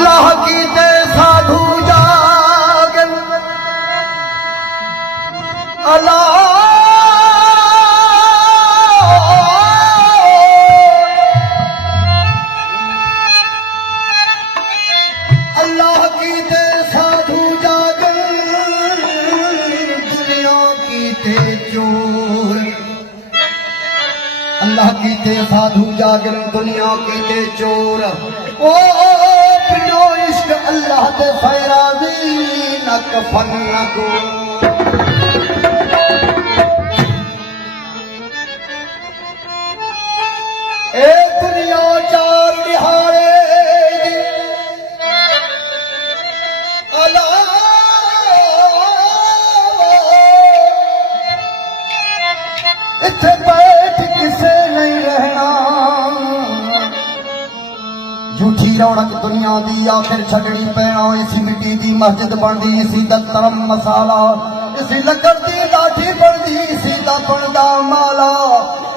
अल्लाह की ते साधु जागन अल्लाह अल्लाह की ते साधु जागन दुनिया की ते चोर अल्लाह की ते साधु जागन दुनिया की ते चोर ओ बिनो इश्क अल्लाह दे फैरावी न कफन न को ए दुनिया चार निहारे इत्थे बैठ किसे नहीं रहना झूठी रौनक दुनिया दी आखिर छड़नी पैना इसी मिट्टी दी मस्जिद बनदी इसी दा तरम मसाला इसी लकड़ दी लाठी बनदी इसी दा बनदा माला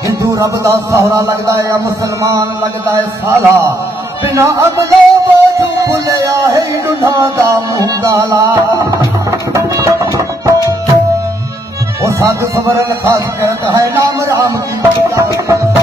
हिंदू रब दा सहारा लगदा है मुसलमान लगदा है साला बिना अमलो बाजू भुलिया है डुना दा मुंह काला वो साध सवरन खास करत है नाम राम की